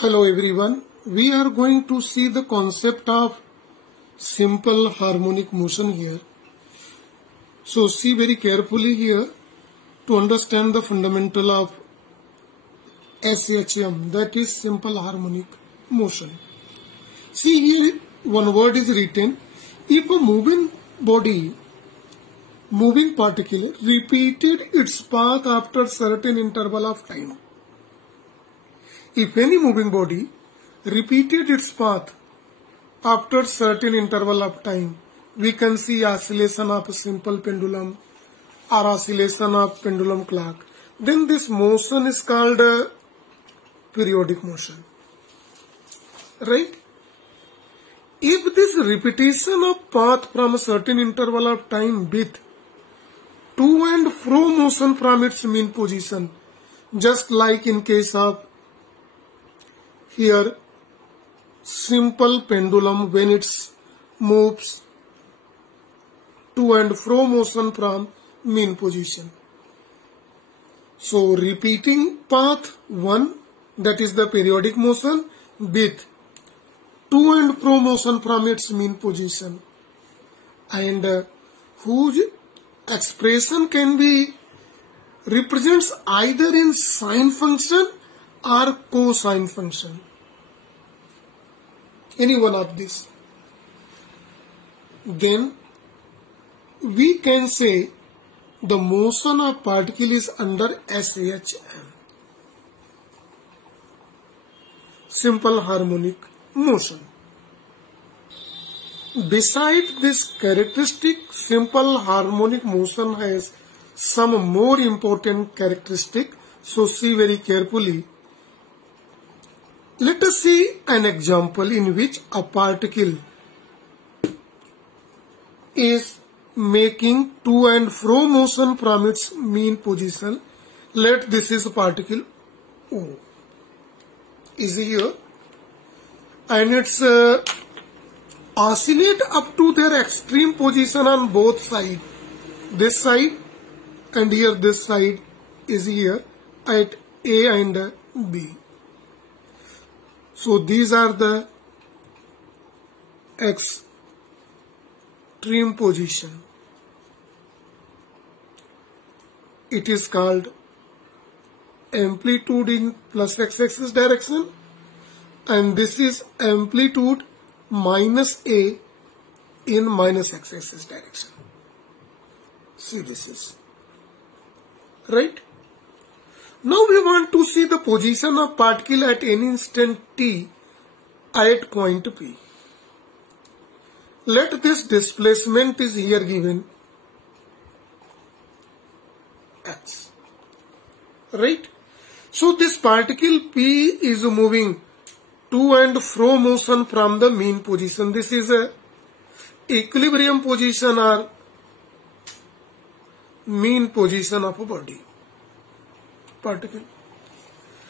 Hello everyone, we are going to see the concept of simple harmonic motion here. So see very carefully here to understand the fundamental of SHM, that is simple harmonic motion. See here one word is written, if a moving particle repeated its path after certain interval of time. If any moving body repeated its path after certain interval of time, we can see oscillation of a simple pendulum or oscillation of pendulum clock. Then this motion is called periodic motion. Right? If this repetition of path from a certain interval of time with to and fro motion from its mean position, just like in case of here simple pendulum when it moves to and fro motion from mean position. So repeating path 1, that is the periodic motion, with to and fro motion from its mean position, and whose expression can be represents either in sine function or cosine function. Any one of these. Then we can say the motion of particle is under SHM. Simple harmonic motion. Besides this characteristic, simple harmonic motion has some more important characteristic. So see very carefully. Let us see an example in which a particle is making to and fro motion from its mean position. Let this is a particle O is here, and it's oscillate up to their extreme position on both sides. This side and here this side is here at A and B. So these are the extreme position. It is called amplitude in plus x-axis direction, and this is amplitude minus A in minus x-axis direction. See, this is right. Now we want to see the position of particle at any instant t at point P. Let this displacement is here given x. Right? So this particle P is moving to and fro motion from the mean position. This is a equilibrium position or mean position of a body. Particle.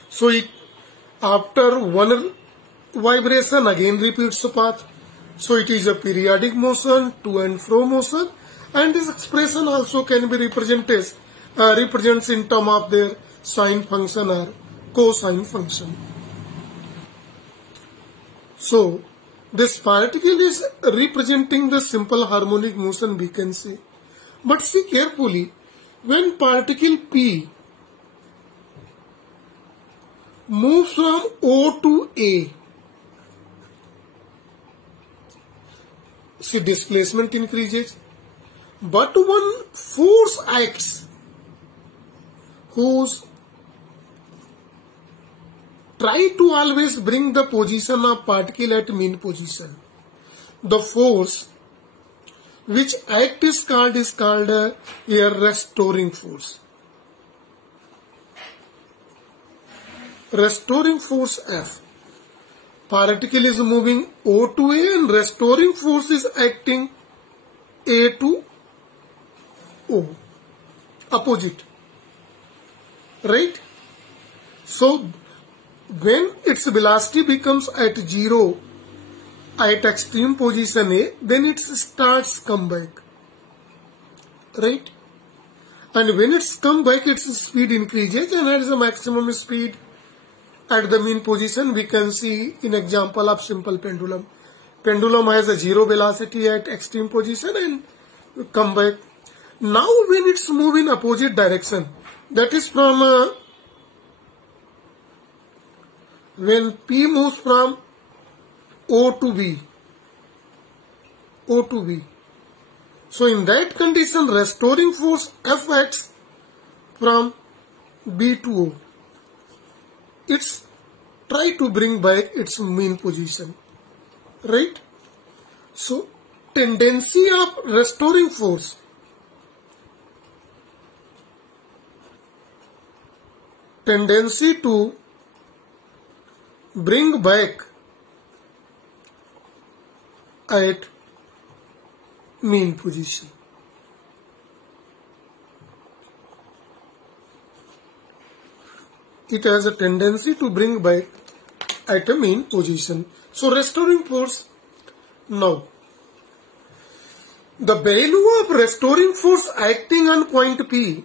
So it after one vibration again repeats the path. So it is a periodic motion, to and fro motion, and this expression also can be represents in terms of their sine function or cosine function. So this particle is representing the simple harmonic motion, we can say. But see carefully, when particle P moves from O to A, see displacement increases, but one force acts whose try to always bring the position of particle at mean position. The force which act is called a restoring force. Restoring force F. Particle is moving O to A and restoring force is acting A to O. Opposite. Right? So when its velocity becomes at 0 at extreme position A, then it starts come back. Right? And when it's come back, its speed increases, and at the maximum speed at the mean position. We can see in example of simple pendulum. Pendulum has a zero velocity at extreme position and come back. Now when it's move in opposite direction, that is from when P moves from O to B. So in that condition, restoring force F acts from B to O. It's try to bring back its mean position, right? So tendency of restoring force to bring back at mean position. It has a tendency to bring back at a mean position. So restoring force. Now, the value of restoring force acting on point P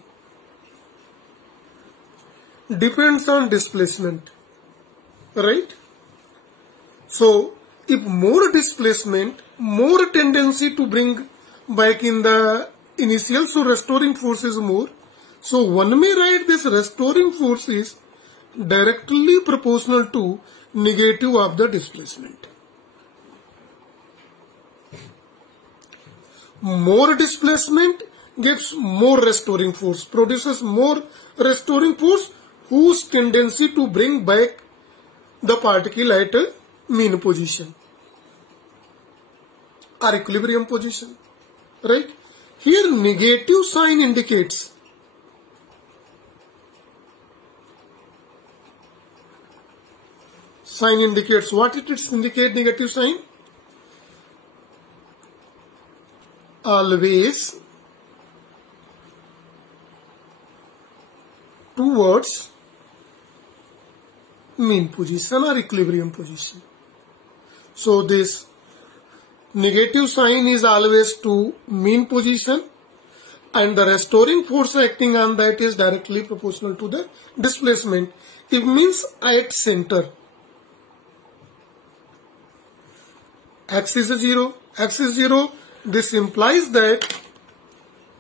depends on displacement, right? So if more displacement, more tendency to bring back in the initial, so restoring force is more. So one may write this restoring force is directly proportional to negative of the displacement. More displacement gives more restoring force, produces more restoring force, whose tendency to bring back the particle at a mean position or equilibrium position, right? Here negative sign indicates what it is indicate. Negative sign always towards mean position or equilibrium position. So this negative sign is always to mean position, and the restoring force acting on that is directly proportional to the displacement. It means at center. X is 0. This implies that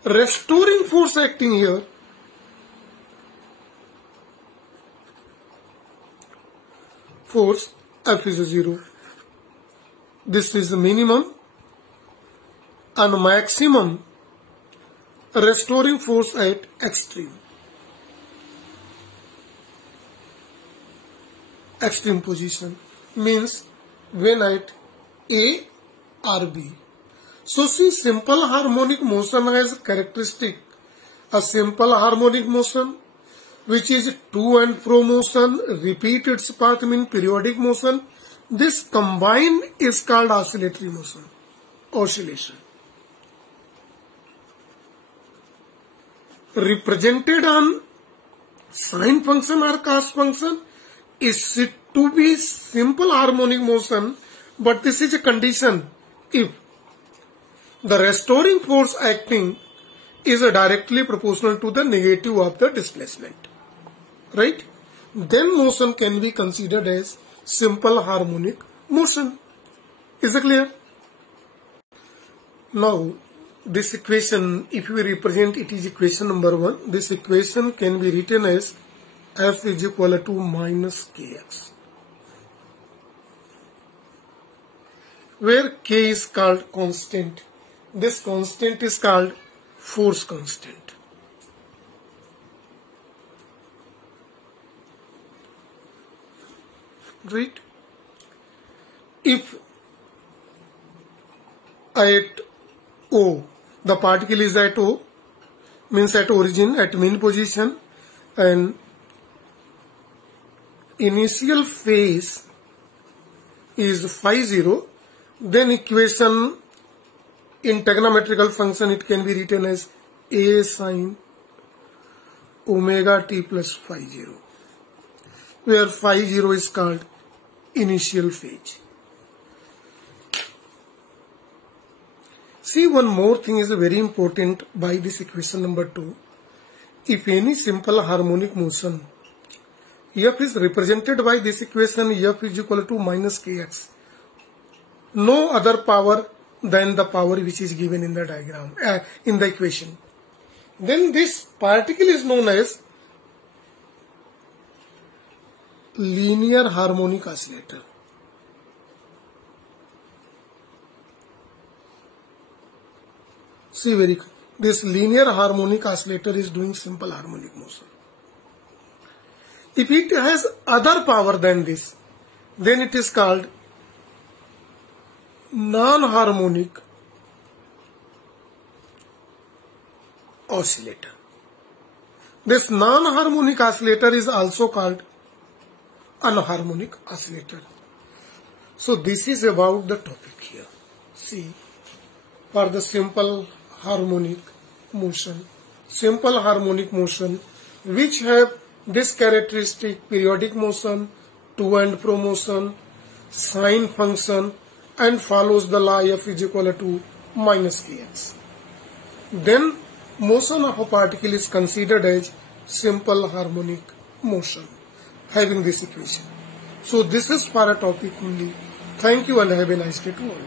restoring force acting here force F is 0. This is the minimum and maximum restoring force at extreme position, means when at A or B. So see, simple harmonic motion has characteristic a simple harmonic motion, which is to and fro motion, repeat its path mean periodic motion. This combined is called oscillatory motion, oscillation. Represented on sine function or cos function is said to be simple harmonic motion, but this is a condition if the restoring force acting is directly proportional to the negative of the displacement, right? Then motion can be considered as simple harmonic motion. Is it clear? Now this equation, if we represent it is equation number 1, this equation can be written as F is equal to minus kx, where k is called constant. This constant is called force constant. Right? If at O, the particle is at O, means at origin, at mean position, and initial phase is phi 0, then equation in trigonometrical function it can be written as A sine omega t plus phi 0, where phi 0 is called initial phase. See, one more thing is very important by this equation number 2. If any simple harmonic motion F is represented by this equation, F is equal to minus kx. No other power than the power which is given in the diagram, in the equation. Then this particle is known as linear harmonic oscillator. See very clearly. This linear harmonic oscillator is doing simple harmonic motion. If it has other power than this, then it is called non-harmonic oscillator. This non-harmonic oscillator is also called anharmonic oscillator. So this is about the topic here. See, for the simple harmonic motion which have this characteristic: periodic motion, to and fro motion, sine function, and follows the law F is equal to minus kx. Then motion of a particle is considered as simple harmonic motion, having this equation. So this is for a topic only. Thank you and have a nice day to all.